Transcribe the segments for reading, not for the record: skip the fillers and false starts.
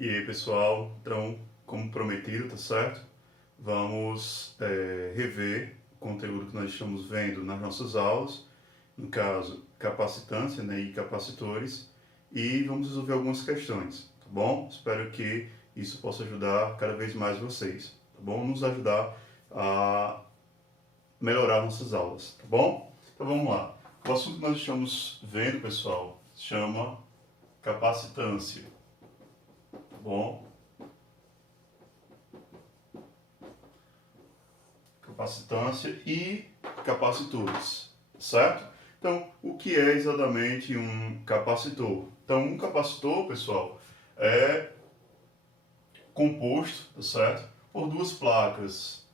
E aí, pessoal, então, como prometido, tá certo? Vamos rever o conteúdo que nós estamos vendo nas nossas aulas, no caso, capacitância, né, e capacitores, e vamos resolver algumas questões, tá bom? Espero que isso possa ajudar cada vez mais vocês, tá bom? Nos ajudar a melhorar nossas aulas, tá bom? Então vamos lá. O assunto que nós estamos vendo, pessoal, se chama capacitância, tá bom? Capacitância e capacitores, certo? Então, o que é exatamente um capacitor? Então, um capacitor, pessoal, é composto, tá certo? Por duas placas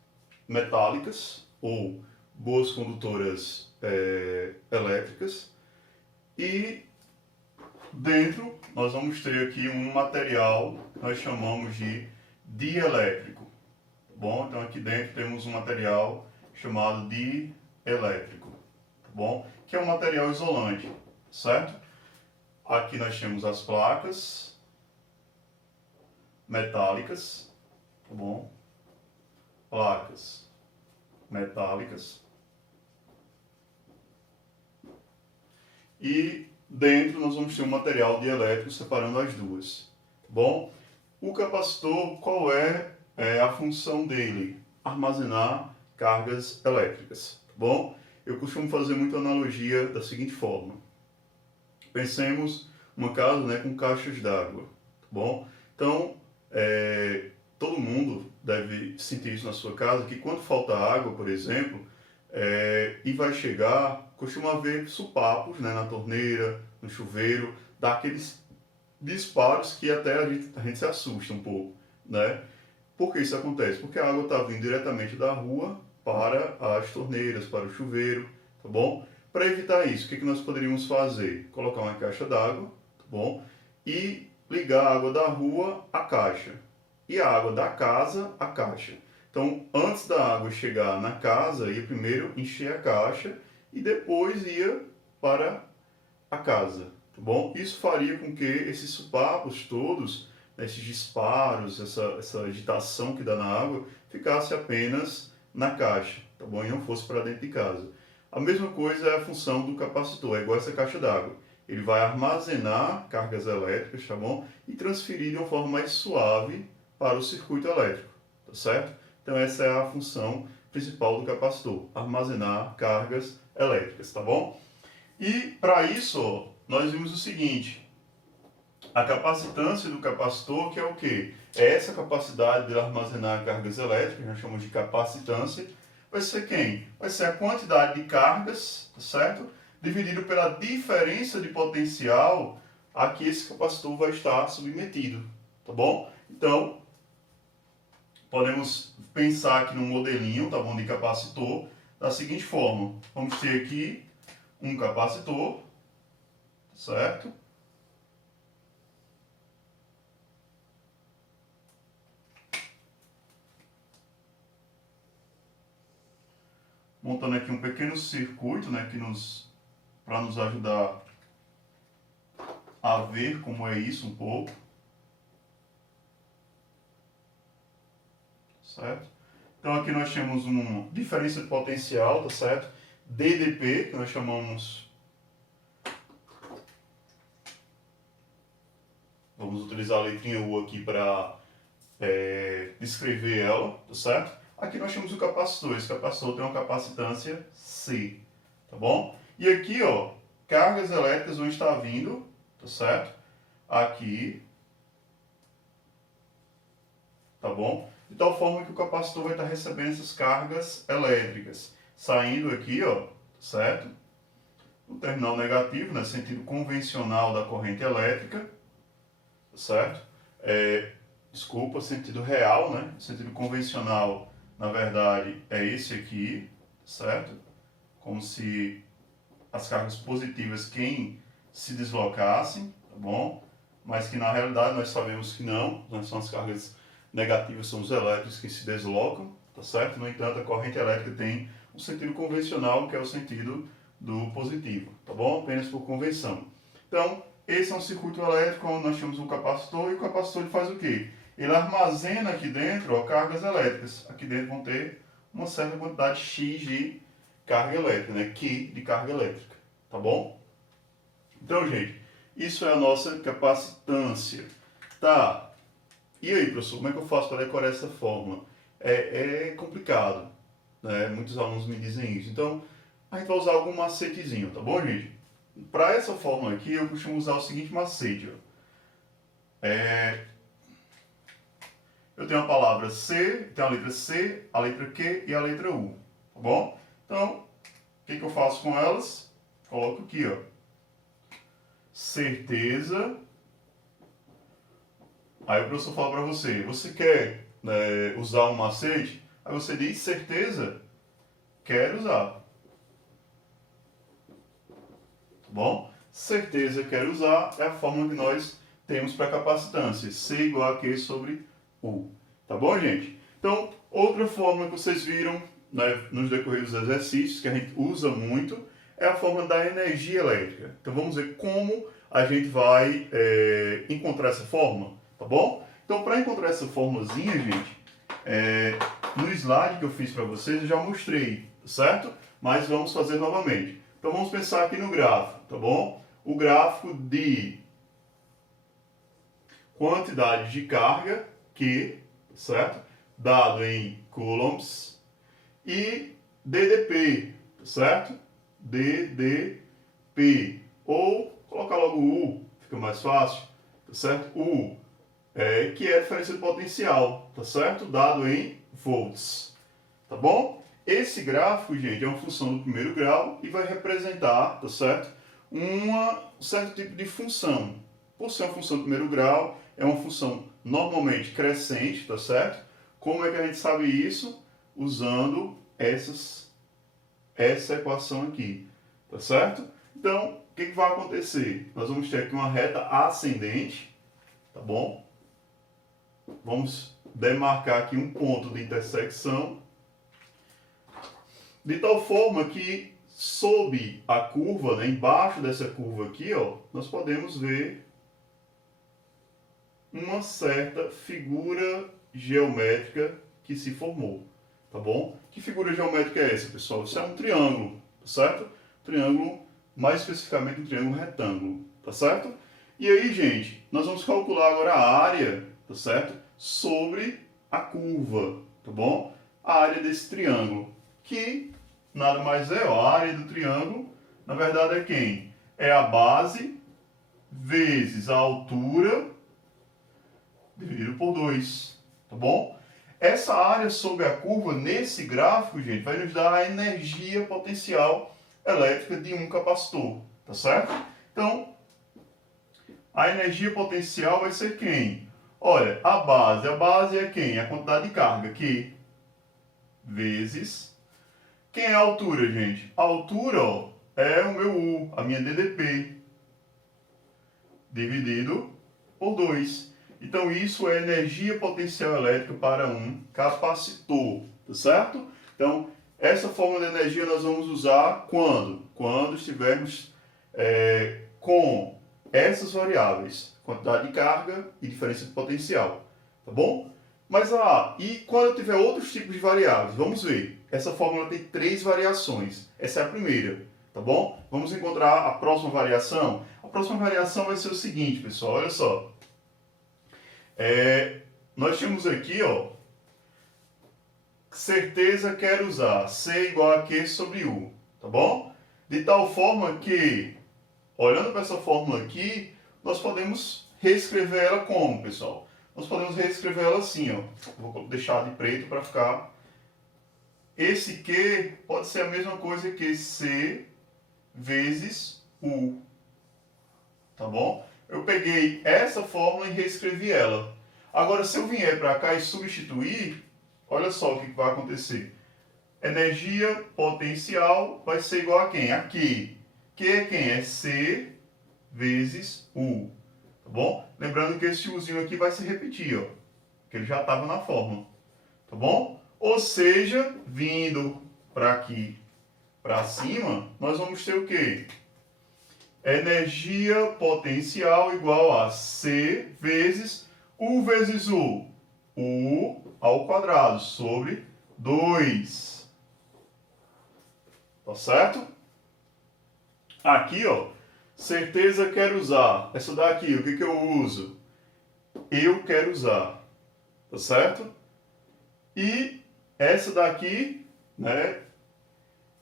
metálicas ou boas condutoras elétricas e dentro nós vamos ter aqui um material que nós chamamos de dielétrico. Bom, então aqui dentro temos um material chamado dielétrico, tá bom? Que é um material isolante, certo? Aqui nós temos as placas metálicas, tá bom? Placas metálicas. E dentro nós vamos ter um material dielétrico separando as duas, tá bom? O capacitor, qual é a função dele? Armazenar cargas elétricas, tá bom? Eu costumo fazer muita analogia da seguinte forma. Pensemos uma casa, né, com caixas d'água, tá bom? Então, todo mundo deve sentir isso na sua casa, que quando falta água, por exemplo, e vai chegar, costuma haver supapos, né, na torneira, no chuveiro, dá aqueles disparos que até a gente se assusta um pouco, né? Por que isso acontece? Porque a água está vindo diretamente da rua para as torneiras, para o chuveiro, tá bom? Para evitar isso, o que nós poderíamos fazer? Colocar uma caixa d'água, tá bom? E ligar a água da rua à caixa e a água da casa à caixa. Então, antes da água chegar na casa, ia primeiro encher a caixa e depois ia para a casa, tá bom? Isso faria com que esses supapos todos, né, esses disparos, essa agitação que dá na água, ficasse apenas na caixa, tá bom? E não fosse para dentro de casa. A mesma coisa é a função do capacitor, é igual essa caixa d'água. Ele vai armazenar cargas elétricas, tá bom? E transferir de uma forma mais suave para o circuito elétrico, tá certo? Então essa é a função principal do capacitor, armazenar cargas elétricas, tá bom? E para isso, ó, nós vimos o seguinte, a capacitância do capacitor, que é o quê? É essa capacidade de armazenar cargas elétricas, nós chamamos de capacitância, vai ser quem? Vai ser a quantidade de cargas, tá certo? Dividido pela diferença de potencial a que esse capacitor vai estar submetido, tá bom? Então, podemos pensar aqui num modelinho, tá bom, de capacitor, da seguinte forma. Vamos ter aqui um capacitor, certo? Montando aqui um pequeno circuito, né, para nos ajudar a ver como é isso um pouco, certo? Então aqui nós temos uma diferença de potencial, tá certo? DDP, que nós chamamos, vamos utilizar a letrinha U aqui para descrever ela, tá certo? Aqui nós temos o capacitor, esse capacitor tem uma capacitância C, tá bom? E aqui, ó, cargas elétricas vão estar vindo, tá certo? Aqui, tá bom? De tal forma que o capacitor vai estar recebendo essas cargas elétricas, saindo aqui, ó, certo? No terminal negativo, no sentido convencional da corrente elétrica, certo? Desculpa, sentido real, né? Sentido convencional, na verdade, é esse aqui, certo? Como se as cargas positivas quem se deslocassem, tá bom? Mas que na realidade nós sabemos que não são as cargas negativas, são os elétrons que se deslocam, tá certo? No entanto, a corrente elétrica tem um sentido convencional, que é o sentido do positivo, tá bom? Apenas por convenção. Então, esse é um circuito elétrico onde nós temos um capacitor, e o capacitor ele faz o quê? Ele armazena aqui dentro, ó, cargas elétricas. Aqui dentro vão ter uma certa quantidade X de carga elétrica, né? Q de carga elétrica, tá bom? Então, gente, isso é a nossa capacitância. Tá, e aí, professor, como é que eu faço para decorar essa fórmula? É complicado, né? Muitos alunos me dizem isso. Então, a gente vai usar algum macetezinho, tá bom, gente? Para essa fórmula aqui, eu costumo usar o seguinte macete. Ó. Eu tenho a palavra C, tenho a letra C, a letra Q e a letra U, tá bom? Então, o que eu faço com elas? Coloco aqui, ó. Certeza. Aí o professor fala para você, você quer usar um macete? Aí você diz, certeza, quero usar. Tá bom? Certeza, quero usar é a fórmula que nós temos para capacitância. C igual a Q sobre U. Tá bom, gente? Então, outra fórmula que vocês viram, né, nos decorrer dos exercícios, que a gente usa muito, é a fórmula da energia elétrica. Então, vamos ver como a gente vai encontrar essa fórmula, tá bom? Então, para encontrar essa formulazinha, gente, no slide que eu fiz para vocês, eu já mostrei, certo? Mas vamos fazer novamente. Então, vamos pensar aqui no gráfico, tá bom? O gráfico de quantidade de carga, Q, certo? Dado em coulombs, e DDP, certo? DDP. Ou colocar logo U, fica mais fácil, tá certo? U, que é a diferença de potencial, tá certo? Dado em volts, tá bom? Esse gráfico, gente, é uma função do primeiro grau e vai representar, tá certo? Um certo tipo de função. Por ser uma função do primeiro grau, é uma função normalmente crescente, tá certo? Como é que a gente sabe isso? Usando essa equação aqui, tá certo? Então, o que vai acontecer? Nós vamos ter aqui uma reta ascendente, tá bom? Vamos demarcar aqui um ponto de intersecção, de tal forma que sob a curva, né, embaixo dessa curva aqui, ó, nós podemos ver uma certa figura geométrica que se formou, tá bom? Que figura geométrica é essa, pessoal? Isso é um triângulo, tá certo? Triângulo, mais especificamente um triângulo retângulo, tá certo? E aí, gente, nós vamos calcular agora a área, tá certo? Sobre a curva, tá bom? A área desse triângulo, que nada mais é, ó, a área do triângulo, na verdade é quem? É a base vezes a altura dividido por 2, tá bom? Essa área sobre a curva, nesse gráfico, gente, vai nos dar a energia potencial elétrica de um capacitor, tá certo? Então, a energia potencial vai ser quem? Olha, a base é quem? A quantidade de carga, Q, vezes... Quem é a altura, gente? A altura, ó, é o meu U, a minha DDP, dividido por 2. Então, isso é energia potencial elétrica para um capacitor, tá certo? Então, essa fórmula de energia nós vamos usar quando? Quando estivermos com essas variáveis, quantidade de carga e diferença de potencial, tá bom? Mas, e quando eu tiver outros tipos de variáveis? Vamos ver. Essa fórmula tem 3 variações. Essa é a primeira, tá bom? Vamos encontrar a próxima variação? A próxima variação vai ser o seguinte, pessoal, olha só. Nós temos aqui, ó, certeza quero usar C igual a Q sobre U, tá bom? De tal forma que, olhando para essa fórmula aqui, nós podemos reescrever ela como, pessoal? Nós podemos reescrever ela assim, ó. Vou deixar de preto para ficar... Esse Q pode ser a mesma coisa que C vezes U, tá bom? Eu peguei essa fórmula e reescrevi ela. Agora, se eu vier para cá e substituir, olha só o que vai acontecer. Energia potencial vai ser igual a quem? A Q. Q é quem? É C vezes U, tá bom? Lembrando que esse Uzinho aqui vai se repetir, ó, que ele já estava na fórmula, tá bom? Ou seja, vindo para aqui, para cima, nós vamos ter o quê? Energia potencial igual a C vezes U vezes U. U ao quadrado sobre 2. Tá certo? Aqui, ó, certeza quero usar. Essa daqui, o que eu uso? Eu quero usar. Tá certo? E essa daqui, né,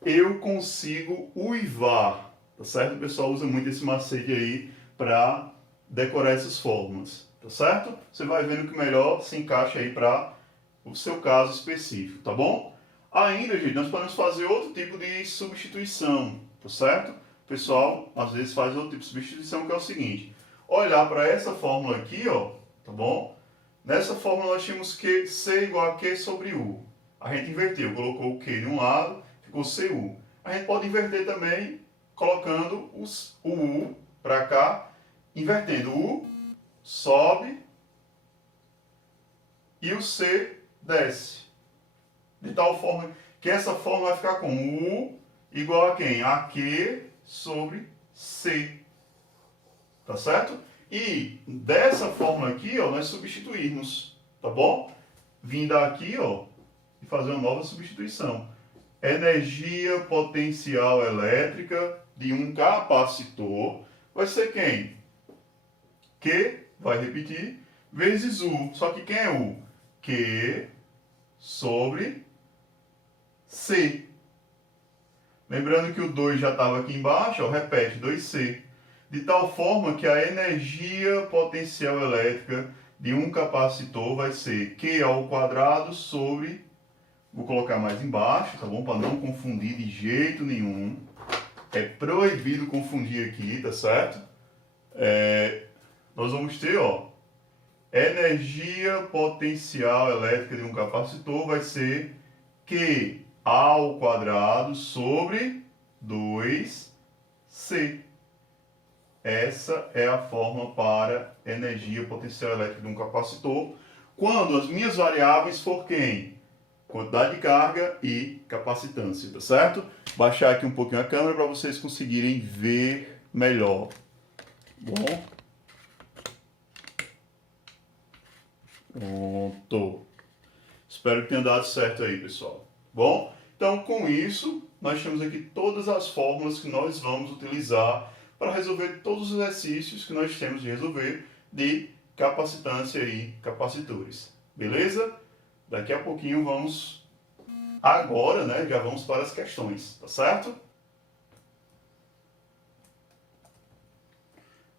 eu consigo uivar. Tá certo? O pessoal usa muito esse macete aí para decorar essas fórmulas. Tá certo? Você vai vendo que melhor se encaixa aí para o seu caso específico, tá bom? Ainda, gente, nós podemos fazer outro tipo de substituição, tá certo? O pessoal, às vezes, faz outro tipo de substituição, que é o seguinte. Olhar para essa fórmula aqui, ó, tá bom? Nessa fórmula nós tínhamos que C igual a Q sobre U. A gente inverteu, colocou o Q de um lado, ficou CU. A gente pode inverter também, colocando o U para cá, invertendo. O U sobe e o C desce. De tal forma que essa fórmula vai ficar como U igual a quem? A Q sobre C. Tá certo? E dessa fórmula aqui, ó, nós substituirmos, tá bom? Vindo aqui, ó, e fazer uma nova substituição. Energia potencial elétrica de um capacitor vai ser quem? Q, vai repetir, vezes U. Só que quem é U? Q sobre C. Lembrando que o 2 já estava aqui embaixo, ó, repete, 2C. De tal forma que a energia potencial elétrica de um capacitor vai ser Q ao quadrado sobre, vou colocar mais embaixo, tá bom? Para não confundir de jeito nenhum. É proibido confundir aqui, tá certo? Nós vamos ter, ó, energia potencial elétrica de um capacitor vai ser Q ao quadrado sobre 2C. Essa é a fórmula para energia potencial elétrica de um capacitor, quando as minhas variáveis for quem? Quantidade de carga e capacitância, tá certo? Baixar aqui um pouquinho a câmera para vocês conseguirem ver melhor. Bom. Pronto. Espero que tenha dado certo aí, pessoal. Bom, então com isso, nós temos aqui todas as fórmulas que nós vamos utilizar para resolver todos os exercícios que nós temos de resolver de capacitância e capacitores. Beleza? Daqui a pouquinho vamos, agora, né, já vamos para as questões, tá certo?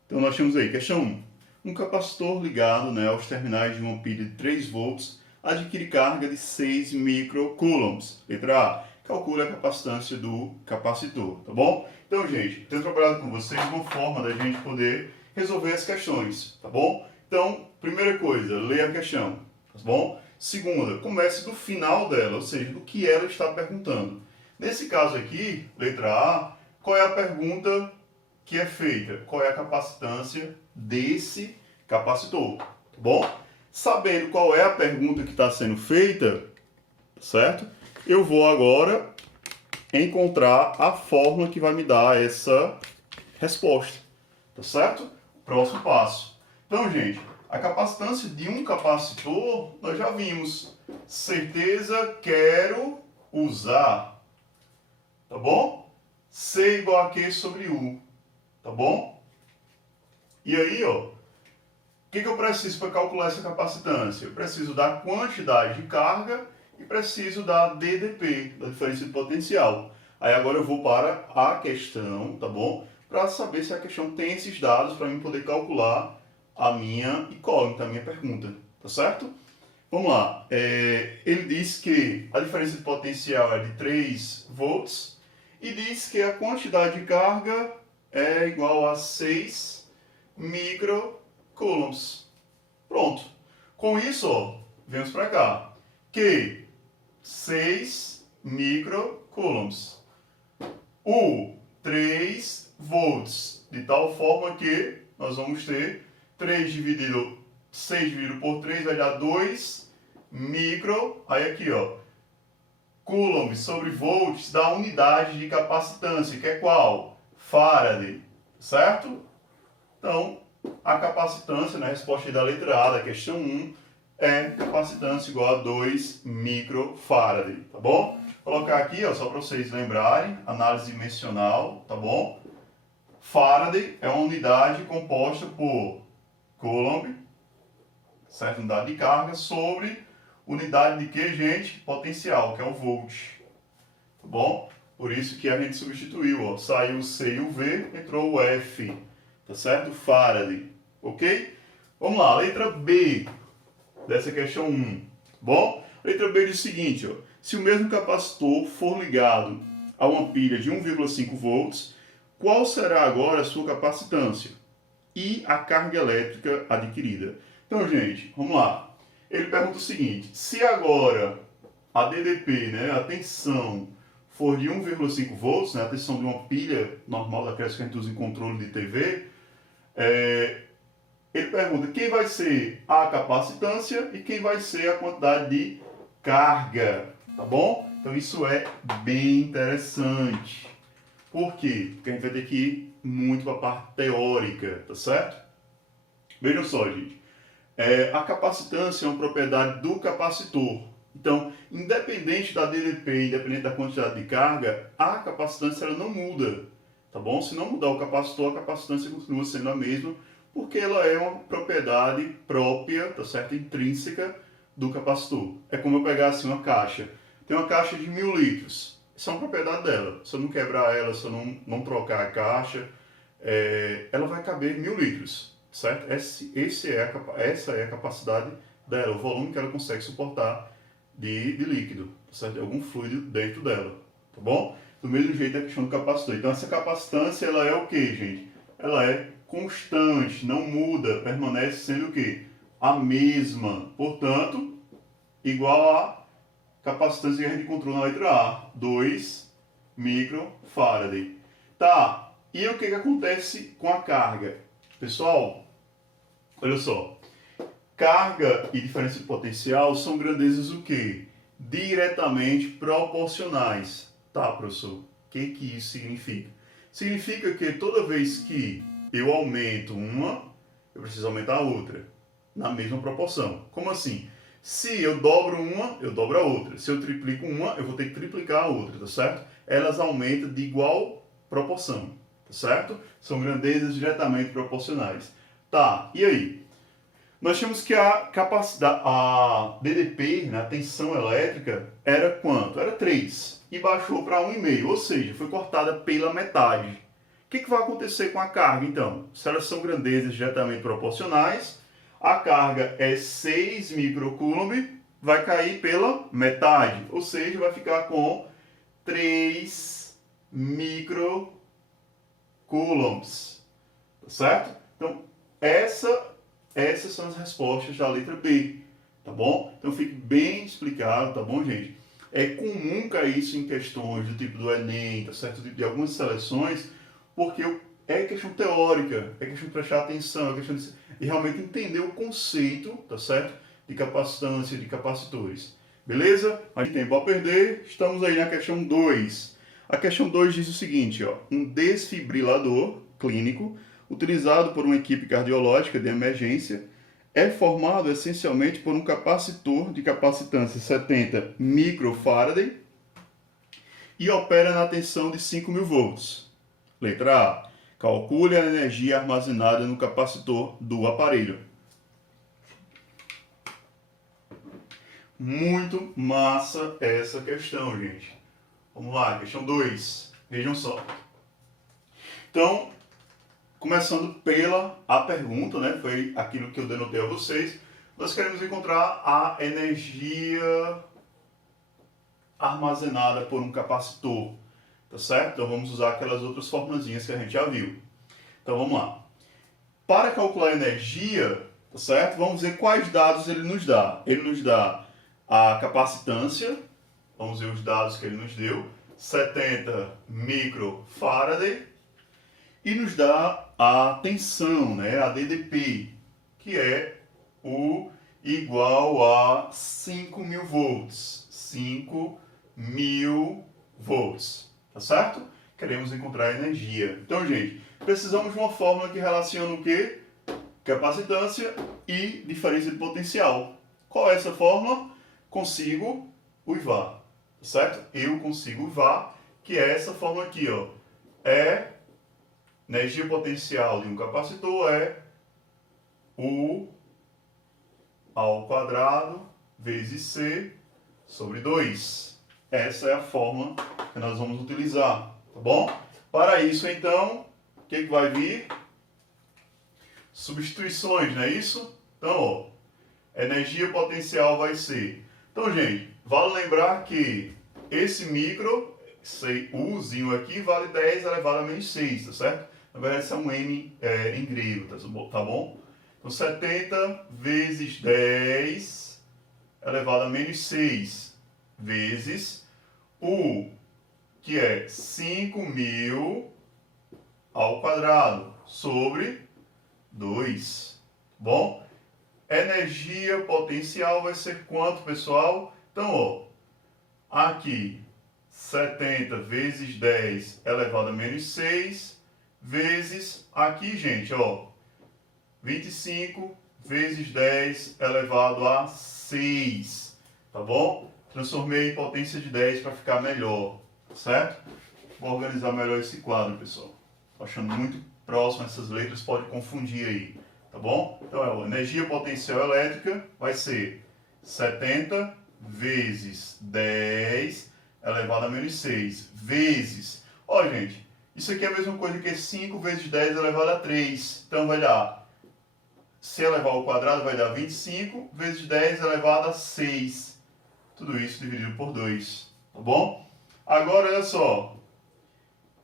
Então nós temos aí, questão 1. Um capacitor ligado, né, aos terminais de uma pilha de 3 volts adquire carga de 6 microcoulombs. Letra A. Calcule a capacitância do capacitor, tá bom? Então, gente, tenho trabalhado com vocês uma forma da gente poder resolver as questões, tá bom? Então, primeira coisa, leia a questão, tá bom? Segunda, comece do final dela, ou seja, do que ela está perguntando. Nesse caso aqui, letra A, qual é a pergunta que é feita? Qual é a capacitância desse capacitor, tá bom? Sabendo qual é a pergunta que está sendo feita, certo? Eu vou agora encontrar a fórmula que vai me dar essa resposta, tá certo? Próximo passo. Então, gente, a capacitância de um capacitor, nós já vimos. Certeza, quero usar, tá bom? C igual a Q sobre U, tá bom? E aí, ó, o que eu preciso para calcular essa capacitância? Eu preciso da quantidade de carga e preciso da DDP, da diferença de potencial. Aí agora eu vou para a questão, tá bom? Para saber se a questão tem esses dados para mim poder calcular a minha incógnita, a minha pergunta, tá certo? Vamos lá. Ele diz que a diferença de potencial é de 3 volts e diz que a quantidade de carga é igual a 6 microcoulombs. Pronto. Com isso, ó, vemos para cá. Que 6 microcoulombs. O 3 volts. De tal forma que nós vamos ter 6 dividido por 3 vai dar 2 micro. Aí aqui, ó. Coulomb sobre volts dá unidade de capacitância, que é qual? Faraday, certo? Então, a capacitância, na resposta da letra A da questão 1, é capacitância igual a 2 microfarad, tá bom? Vou colocar aqui, ó, só para vocês lembrarem, análise dimensional, tá bom? Faraday é uma unidade composta por Coulomb, certo? Unidade de carga, sobre unidade de que, gente? Potencial, que é o volt, tá bom? Por isso que a gente substituiu, ó, saiu o C e o V, entrou o F, tá certo? Faraday, ok? Vamos lá, letra B dessa questão 1, tá bom? Letra B diz o seguinte, ó, se o mesmo capacitor for ligado a uma pilha de 1,5 volts, qual será agora a sua capacitância e a carga elétrica adquirida? Então, gente, vamos lá. Ele pergunta o seguinte, se agora a DDP, né, a tensão, for de 1,5 volts, né, a tensão de uma pilha normal daquelas que a gente usa em controle de TV, ele pergunta quem vai ser a capacitância e quem vai ser a quantidade de carga, tá bom? Então isso é bem interessante. Por quê? Porque a gente vai ter que ir muito para a parte teórica, tá certo? Vejam só, gente. A capacitância é uma propriedade do capacitor. Então, independente da DDP, independente da quantidade de carga, a capacitância ela não muda, tá bom? Se não mudar o capacitor, a capacitância continua sendo a mesma, porque ela é uma propriedade própria, tá certo? Intrínseca do capacitor. É como eu pegasse uma caixa. Tem uma caixa de 1000 litros. Isso é uma propriedade dela. Se eu não quebrar ela, se eu não trocar a caixa, ela vai caber 1000 litros, certo? Essa é a capacidade dela, o volume que ela consegue suportar de líquido, certo? De algum fluido dentro dela, tá bom? Do mesmo jeito é a questão do capacitor. Então essa capacitância, ela é o que, gente? Ela é constante, não muda, permanece sendo o que? A mesma. Portanto, igual a capacitância que a gente encontrou na letra A, 2 microfarad. Tá, e o que acontece com a carga? Pessoal, olha só. Carga e diferença de potencial são grandezas o quê? Diretamente proporcionais. Tá, professor? O que isso significa? Significa que toda vez que eu aumento uma, eu preciso aumentar a outra, na mesma proporção. Como assim? Se eu dobro uma, eu dobro a outra. Se eu triplico uma, eu vou ter que triplicar a outra, tá certo? Elas aumentam de igual proporção, tá certo? São grandezas diretamente proporcionais. Tá, e aí? Nós tínhamos que a capacidade, a DDP, né, a tensão elétrica, era quanto? Era 3 e baixou para 1,5, ou seja, foi cortada pela metade. O que vai acontecer com a carga, então? Se elas são grandezas diretamente proporcionais, a carga é 6 microcoulomb, vai cair pela metade, ou seja, vai ficar com 3 microcoulombs, tá certo? Então, essas são as respostas da letra B, tá bom? Então fique bem explicado, tá bom, gente? É comum cair isso em questões do tipo do Enem, tá certo? De algumas seleções, porque é questão teórica, é questão de prestar atenção, é questão de realmente entender o conceito, tá certo? De capacitância, de capacitores. Beleza? Mas tempo a perder, estamos aí na questão 2. A questão 2 diz o seguinte, ó, um desfibrilador clínico utilizado por uma equipe cardiológica de emergência, é formado essencialmente por um capacitor de capacitância 70 microfarad e opera na tensão de 5.000 volts. Letra A. Calcule a energia armazenada no capacitor do aparelho. Muito massa essa questão, gente. Vamos lá, questão 2. Vejam só. Então, começando pela a pergunta, né? Foi aquilo que eu denotei a vocês. Nós queremos encontrar a energia armazenada por um capacitor, tá certo? Então vamos usar aquelas outras formulazinhas que a gente já viu. Então vamos lá. Para calcular a energia, tá certo? Vamos ver quais dados ele nos dá. Ele nos dá a capacitância, vamos ver os dados que ele nos deu, 70 microfarad, e nos dá a tensão, né, a DDP, que é o igual a 5.000 volts. 5.000 volts, tá certo? queremos encontrar energia. Então, gente, precisamos de uma fórmula que relaciona o quê? Capacitância e diferença de potencial. Qual é essa fórmula? Consigo uivar, certo? Eu consigo uivar, que é essa fórmula aqui, ó. É energia potencial de um capacitor é U ao quadrado vezes C sobre 2. Essa é a fórmula que nós vamos utilizar, tá bom? Para isso, então, o que vai vir? Substituições, não é isso? Então, ó, energia potencial vai ser... Então, gente, vale lembrar que esse micro, esse Uzinho aqui, vale 10 elevado a menos 6, tá certo? Na verdade, isso é um M em grego, tá bom? Então, 70 vezes 10 elevado a menos 6 vezes U, que é 5.000 ao quadrado, sobre 2. Bom? Energia potencial vai ser quanto, pessoal? Então, ó, aqui, 70 vezes 10 elevado a menos 6, vezes, aqui, gente, ó, 25 vezes 10 elevado a 6, tá bom? Transformei em potência de 10 para ficar melhor, certo? Vou organizar melhor esse quadro, pessoal. Tô achando muito próximo essas letras, pode confundir aí, tá bom? Então, a energia potencial elétrica vai ser 70 vezes 10 elevado a menos 6, vezes... Ó, gente, isso aqui é a mesma coisa que 5 vezes 10 elevado a 3. Então, vai dar... Se elevado ao quadrado, vai dar 25 vezes 10 elevado a 6. Tudo isso dividido por 2, tá bom? Agora, olha só.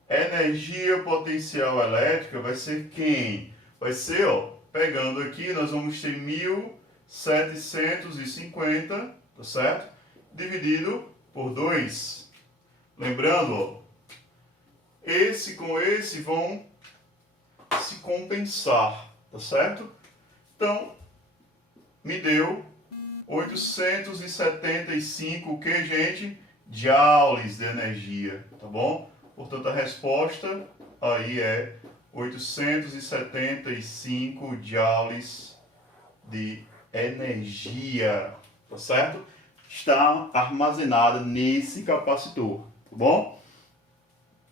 Energia potencial elétrica vai ser quem? Vai ser, ó, pegando aqui, nós vamos ter 1.750, tá certo? Dividido por 2. Lembrando, ó, esse com esse vão se compensar, tá certo? Então, me deu 875, o que, gente? Joules de energia, tá bom? Portanto, a resposta aí é 875 joules de energia, tá certo? Está armazenada nesse capacitor, tá bom?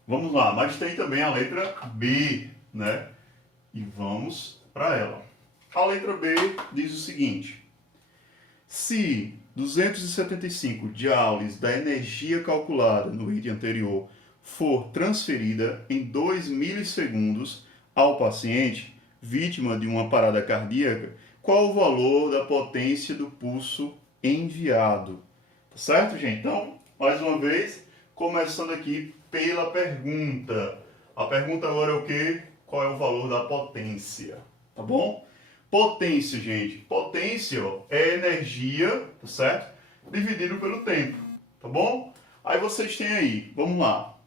Vamos lá, mas tem também a letra B, né? E vamos para ela. A letra B diz o seguinte: se 275 joules da energia calculada no item anterior for transferida em 2 milissegundos ao paciente vítima de uma parada cardíaca, qual o valor da potência do pulso enviado? Tá certo, gente? Então, mais uma vez, começando aqui pela pergunta. A pergunta agora é o quê? Qual é o valor da potência? Tá bom? Potência, gente. Potência, ó, é energia, tá certo? Dividido pelo tempo, tá bom? Aí vocês têm aí, vamos lá.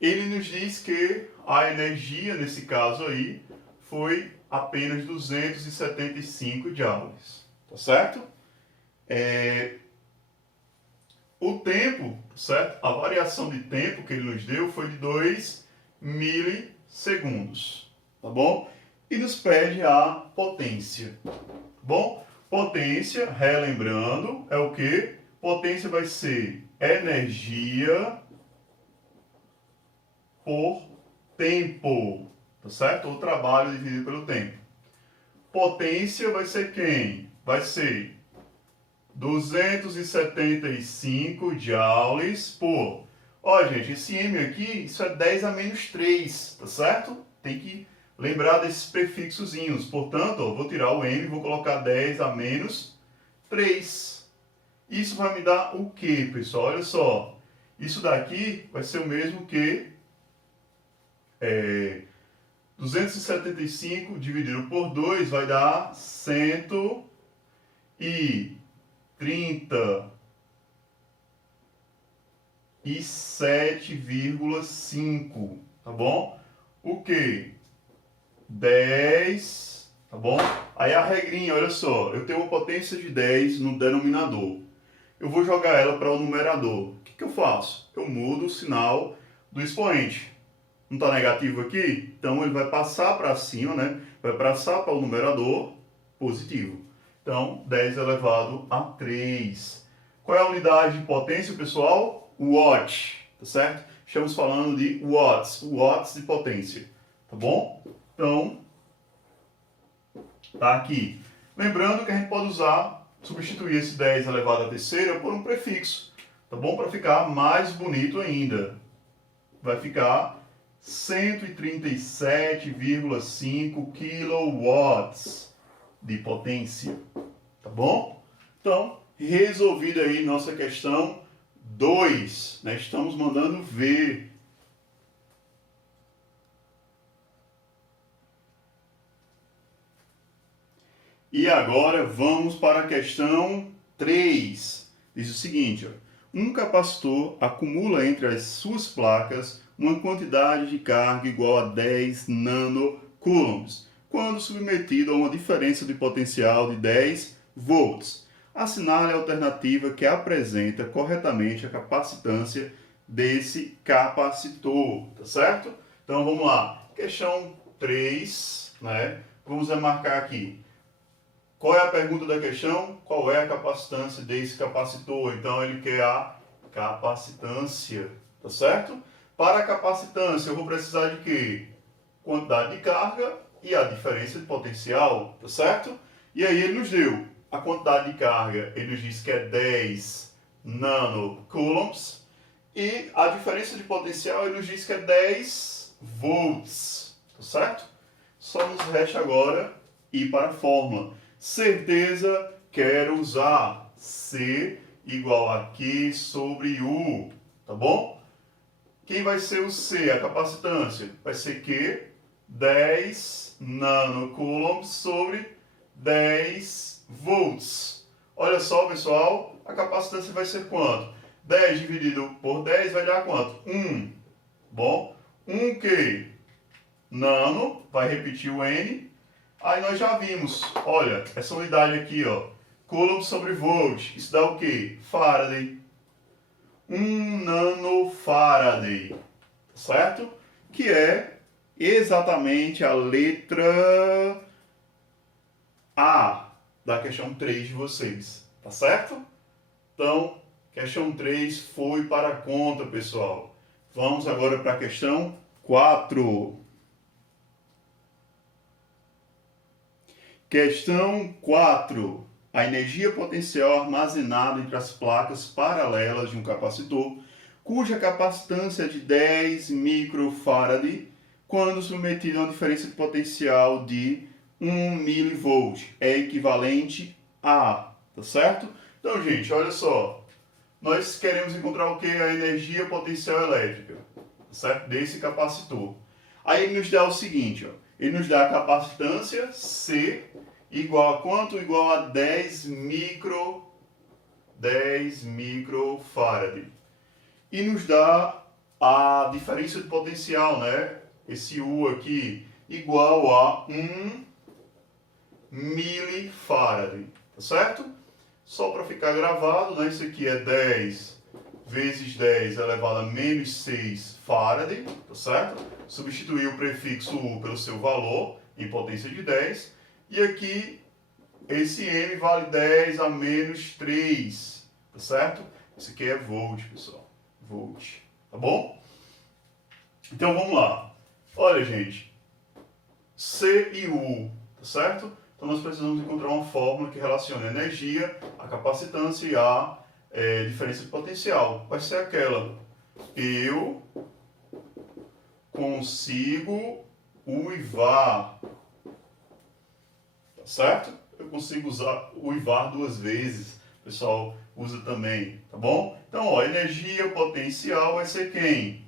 Ele nos diz que a energia, nesse caso aí, foi apenas 275 joules, tá certo? O tempo, certo? A variação de tempo que ele nos deu foi de 2 milissegundos, tá bom? E nos pede a potência, tá bom? Potência, relembrando, é o que? Potência vai ser energia por tempo, tá certo? O trabalho dividido pelo tempo. Potência vai ser quem? Vai ser 275 joules por... Ó, gente, esse M aqui, isso é 10 a menos 3, tá certo? Tem que lembrar desses prefixozinhos. Portanto, ó, vou tirar o M e vou colocar 10 a menos 3. Isso vai me dar o quê, pessoal? Olha só. Isso daqui vai ser o mesmo que 275 dividido por 2 vai dar 137,5, tá bom? O que? 10, tá bom? Aí a regrinha, olha só, eu tenho uma potência de 10 no denominador. Eu vou jogar ela para o numerador. O que eu faço? Eu mudo o sinal do expoente, Não está negativo aqui? Então ele vai passar para cima, né? Vai passar para o numerador positivo. Então, 10 elevado a 3. Qual é a unidade de potência, pessoal? Watt, tá certo? Estamos falando de watts, watts de potência, tá bom? Então, tá aqui. Lembrando que a gente pode usar, substituir esse 10 elevado à terceira por um prefixo, tá bom? Para ficar mais bonito ainda. Vai ficar 137,5 kW de potência, tá bom? Então, resolvida aí nossa questão 2, né? Estamos mandando ver. E agora vamos para a questão 3. Diz o seguinte, ó, um capacitor acumula entre as suas placas uma quantidade de carga igual a 10 nanocoulombs, quando submetido a uma diferença de potencial de 10 volts. Assinale a alternativa que apresenta corretamente a capacitância desse capacitor, tá certo? Então vamos lá, questão 3, né? Vamos marcar aqui. Qual é a pergunta da questão? Qual é a capacitância desse capacitor? Então ele quer a capacitância, tá certo? Para a capacitância eu vou precisar de quê? Quantidade de carga e a diferença de potencial, tá certo? E aí ele nos deu a quantidade de carga, ele nos disse que é 10 nanocoulombs e a diferença de potencial ele nos disse que é 10 volts, tá certo? Só nos resta agora ir para a fórmula. Certeza, quero usar C igual a Q sobre U, tá bom? Quem vai ser o C, a capacitância? Vai ser Q, 10 nanocoulombs sobre 10 volts. Olha só, pessoal, a capacitância vai ser quanto? 10 dividido por 10 vai dar quanto? 1. Bom, 1 Q nano, vai repetir o N. Aí nós já vimos, olha, essa unidade aqui, ó, coulomb sobre volt, isso dá o quê? Faraday. 1 nanofaraday, certo? Que é exatamente a letra A da questão 3 de vocês, tá certo? Então, questão 3 foi para a conta, pessoal. Vamos agora para a questão 4. Questão 4. A energia potencial armazenada entre as placas paralelas de um capacitor, cuja capacitância é de 10 microfarad, quando submetida a uma diferença de potencial de 1 milivolt, é equivalente a, tá certo? Então, gente, olha só. Nós queremos encontrar o que? A energia potencial elétrica, tá certo? Desse capacitor. Aí ele nos dá o seguinte, ó. Ele nos dá a capacitância C igual a quanto? Igual a 10 microfarad. E nos dá a diferença de potencial, né? Esse U aqui, igual a 1 milifarad, tá certo? Só para ficar gravado, né? Isso aqui é 10 vezes 10 elevado a menos 6 farad, tá certo? Substituir o prefixo U pelo seu valor em potência de 10. E aqui, esse M vale 10 a menos 3, tá certo? Isso aqui é volt, pessoal. Volt, tá bom? Então, vamos lá. Olha, gente. C e U, tá certo? Então, nós precisamos encontrar uma fórmula que relacione a energia, a capacitância e a diferença de potencial. Vai ser aquela. Eu consigo uivar, tá certo? Eu consigo usar uivar duas vezes, o pessoal usa também, tá bom? Então, ó, energia potencial vai ser quem?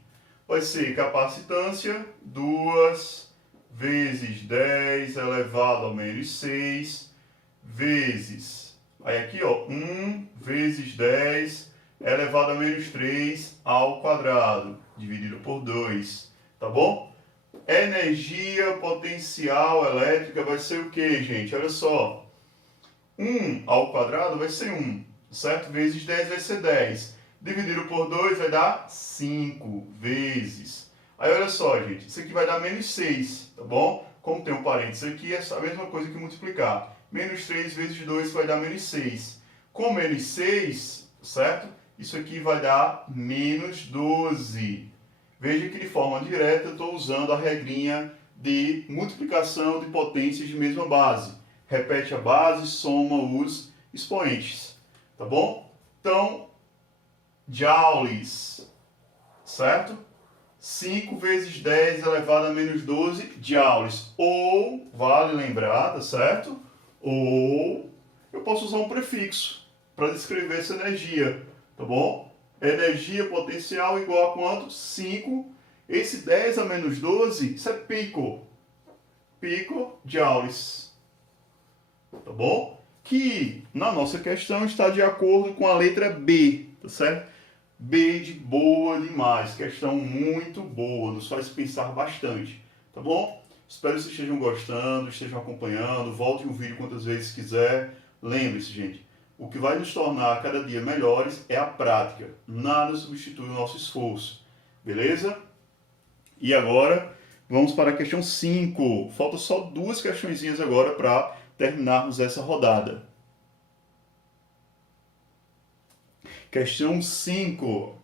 Vai ser capacitância, 2 vezes 10 elevado a menos 6, vezes, aí aqui ó, 1 vezes 10 elevado a menos 3 ao quadrado, dividido por 2. Tá bom? Energia potencial elétrica vai ser o que, gente? Olha só. 1 ao quadrado vai ser 1, certo? Vezes 10 vai ser 10. Dividido por 2 vai dar 5 vezes. Aí olha só, gente, isso aqui vai dar menos 6, tá bom? Como tem um parênteses aqui, é a mesma coisa que multiplicar. Menos 3 vezes 2 vai dar menos 6. Com menos 6, certo? Isso aqui vai dar menos 12. Veja que de forma direta eu estou usando a regrinha de multiplicação de potências de mesma base. Repete a base, soma os expoentes. Tá bom? Então, joules, certo? 5 vezes 10 elevado a menos 12 joules. Ou, vale lembrar, tá certo? Ou eu posso usar um prefixo para descrever essa energia, tá bom? Energia potencial igual a quanto? 5. Esse 10 a menos 12, isso é pico. Pico joules. Tá bom? Que na nossa questão está de acordo com a letra B, tá certo? B de boa demais, questão muito boa, nos faz pensar bastante, tá bom? Espero que vocês estejam gostando, estejam acompanhando, volte um vídeo quantas vezes quiser. Lembre-se, gente, o que vai nos tornar cada dia melhores é a prática, nada substitui o nosso esforço, beleza? E agora, vamos para a questão 5, falta só 2 questõezinhas agora para terminarmos essa rodada. Questão 5.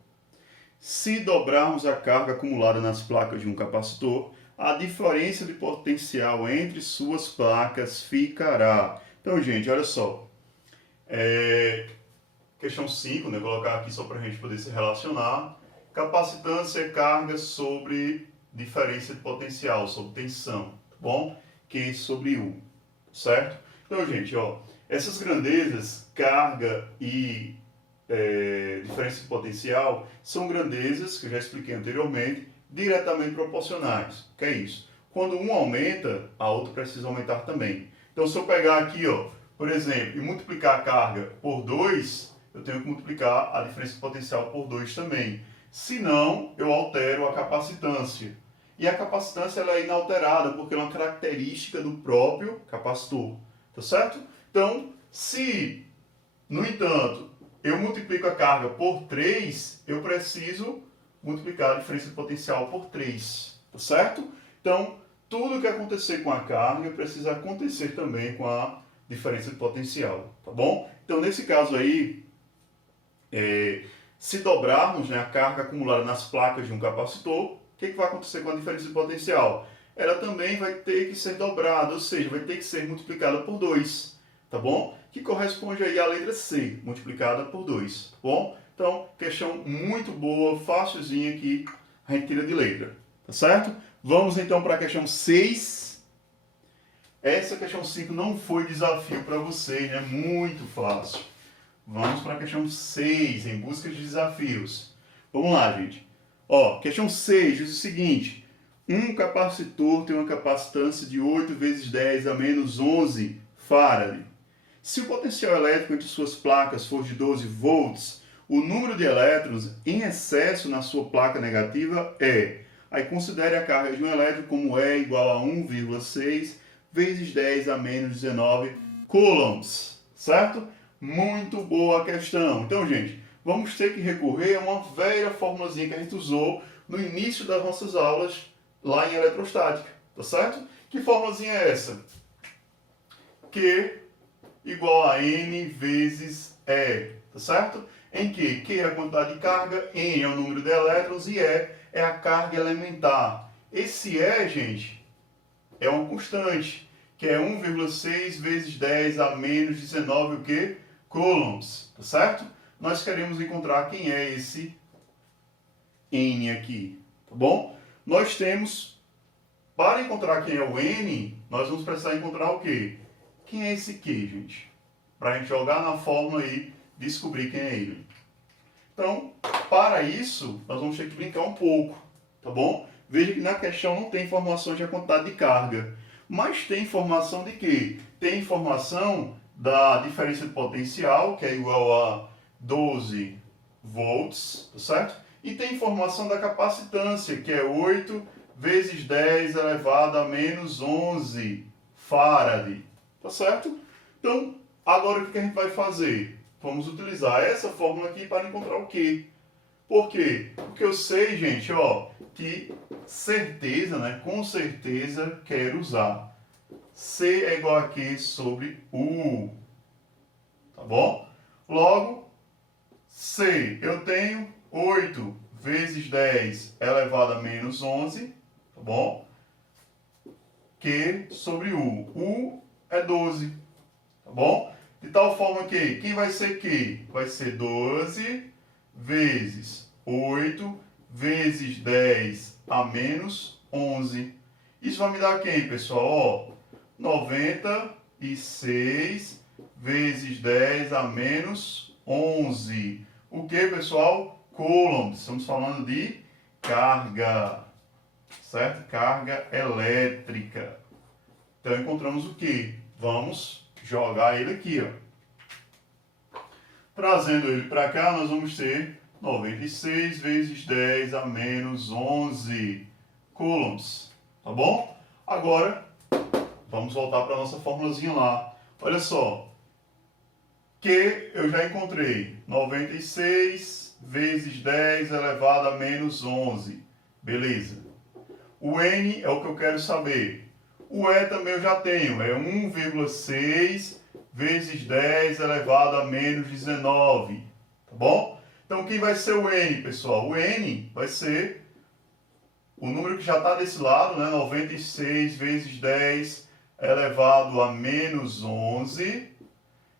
Se dobrarmos a carga acumulada nas placas de um capacitor, a diferença de potencial entre suas placas ficará. Então, gente, olha só. Questão 5, né? Vou colocar aqui só para a gente poder se relacionar. Capacitância é carga sobre diferença de potencial, sobre tensão, tá bom? Q sobre U, certo? Então, gente, ó, essas grandezas, carga e diferença de potencial, são grandezas, que eu já expliquei anteriormente, diretamente proporcionais. O que é isso? Quando um aumenta, a outra precisa aumentar também. Então, se eu pegar aqui, ó, por exemplo, e multiplicar a carga por 2, eu tenho que multiplicar a diferença de potencial por 2 também. Senão, eu altero a capacitância. E a capacitância ela é inalterada, porque ela é uma característica do próprio capacitor. Tá certo? Então, se, no entanto, eu multiplico a carga por 3, eu preciso multiplicar a diferença de potencial por 3, tá certo? Então, tudo que acontecer com a carga precisa acontecer também com a diferença de potencial, tá bom? Então, nesse caso aí, se dobrarmos, né, a carga acumulada nas placas de um capacitor, o que vai acontecer com a diferença de potencial? Ela também vai ter que ser dobrada, ou seja, vai ter que ser multiplicada por 2, tá bom? Que corresponde aí à letra C, multiplicada por 2, tá bom? Então, questão muito boa, facilzinha que a gente tira de letra, tá certo? Vamos então para a questão 6. Essa questão 5 não foi desafio para vocês, né? Muito fácil. Vamos para a questão 6, em busca de desafios. Vamos lá, gente. Ó, questão 6 diz o seguinte: um capacitor tem uma capacitância de 8 vezes 10 a menos 11 farad. Se o potencial elétrico entre suas placas for de 12 volts, o número de elétrons em excesso na sua placa negativa é... Aí considere a carga de um elétron como E igual a 1,6 vezes 10 a menos 19 coulombs, certo? Muito boa a questão. Então, gente, vamos ter que recorrer a uma velha formulazinha que a gente usou no início das nossas aulas lá em eletrostática, tá certo? Que formulazinha é essa? Q igual a N vezes E, tá certo? Em que Q é a quantidade de carga, N é o número de elétrons e E é a carga elementar. Esse E, gente, é uma constante, que é 1,6 vezes 10 a menos 19 o quê? Coulombs, tá certo? Nós queremos encontrar quem é esse N aqui, tá bom? Nós temos, para encontrar quem é o N, nós vamos precisar encontrar o quê? Quem é esse Q, gente? Para a gente jogar na fórmula e descobrir quem é ele. Então, para isso, nós vamos ter que brincar um pouco, tá bom? Veja que na questão não tem informação de quantidade de carga, mas tem informação de quê? Tem informação da diferença de potencial, que é igual a 12 volts, tá certo? E tem informação da capacitância, que é 8 vezes 10 elevado a menos 11 farad, tá certo? Então, agora o que a gente vai fazer? Vamos utilizar essa fórmula aqui para encontrar o Q, Por quê? Porque eu sei, gente, ó, que certeza, né? Com certeza quero usar. C é igual a Q sobre U. Tá bom? Logo, C, eu tenho 8 vezes 10 elevado a menos 11. Tá bom? Q sobre U. U é 12. Tá bom? De tal forma que, quem vai ser Q? Vai ser 12 vezes 8 vezes 10 a menos 11. Isso vai me dar quem, pessoal? Ó, 96 vezes 10 a menos 11. O que, pessoal? Coulomb. Estamos falando de carga, certo? Carga elétrica. Então, encontramos o que? Vamos jogar ele aqui, ó. Trazendo ele para cá, nós vamos ter 96 vezes 10 a menos 11 coulombs, tá bom? Agora, vamos voltar para a nossa formulazinha lá. Olha só, que eu já encontrei 96 vezes 10 elevado a menos 11, beleza. O N é o que eu quero saber. O E também eu já tenho, é 1,6 vezes 10 elevado a menos 19, tá bom? Então, quem vai ser o N, pessoal? O N vai ser o número que já está desse lado, né? 96 vezes 10 elevado a menos 11,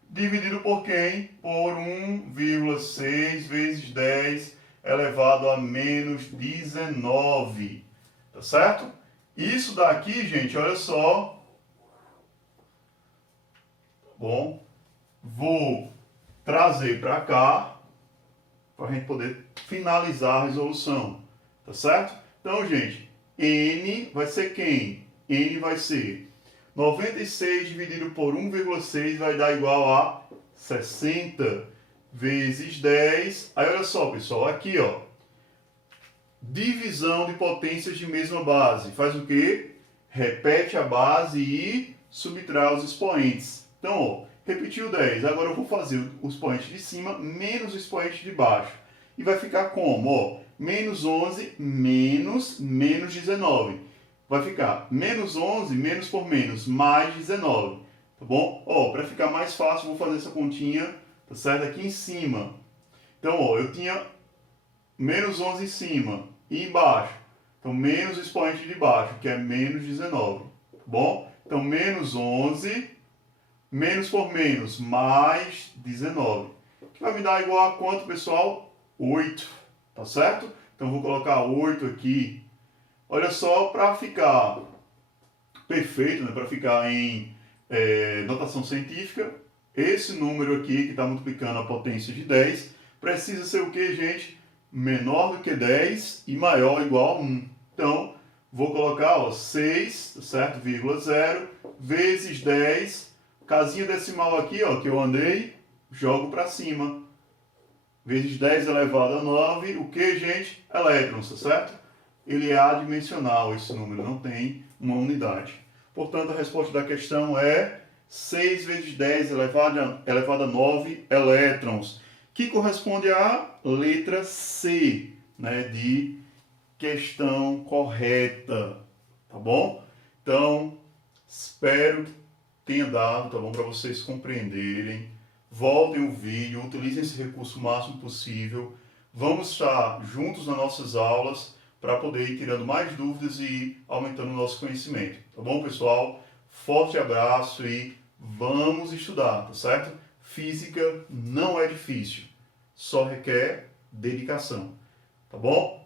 dividido por quem? Por 1,6 vezes 10 elevado a menos 19, tá certo? Isso daqui, gente, olha só. Bom, vou trazer para cá para a gente poder finalizar a resolução, tá certo? Então, gente, N vai ser quem? N vai ser 96 dividido por 1,6 vai dar igual a 60 vezes 10. Aí, olha só, pessoal, aqui, ó. Divisão de potências de mesma base. Faz o quê? Repete a base e subtrai os expoentes. Então, ó, repetiu 10. Agora eu vou fazer o expoente de cima menos o expoente de baixo. E vai ficar como? Ó, menos 11 menos 19. Vai ficar menos 11, menos por menos, mais 19. Tá bom? Ó, para ficar mais fácil, vou fazer essa continha, tá certo? Aqui em cima. Então, ó, eu tinha menos 11 em cima e embaixo. Então, menos o expoente de baixo, que é menos 19. Tá bom? Então, menos 11, menos por menos, mais 19. Que vai me dar igual a quanto, pessoal? 8. Tá certo? Então, vou colocar 8 aqui. Olha só, para ficar perfeito, né? Para ficar em notação científica, esse número aqui, que está multiplicando a potência de 10, precisa ser o que, gente? Menor do que 10 e maior ou igual a 1. Então, vou colocar, ó, 6, certo? Vírgula 0, vezes 10, casinha decimal aqui, ó, que eu andei, jogo para cima. Vezes 10 elevado a 9, o que, gente? Elétrons, tá certo? Ele é adimensional, esse número, não tem uma unidade. Portanto, a resposta da questão é 6 vezes 10 elevado a 9 elétrons, que corresponde à letra C, né, de questão correta, tá bom? Então, espero que tenha dado, tá bom, para vocês compreenderem. Voltem o vídeo, utilizem esse recurso o máximo possível. Vamos estar juntos nas nossas aulas para poder ir tirando mais dúvidas e ir aumentando o nosso conhecimento. Tá bom, pessoal? Forte abraço e vamos estudar, tá certo? Física não é difícil, só requer dedicação, tá bom?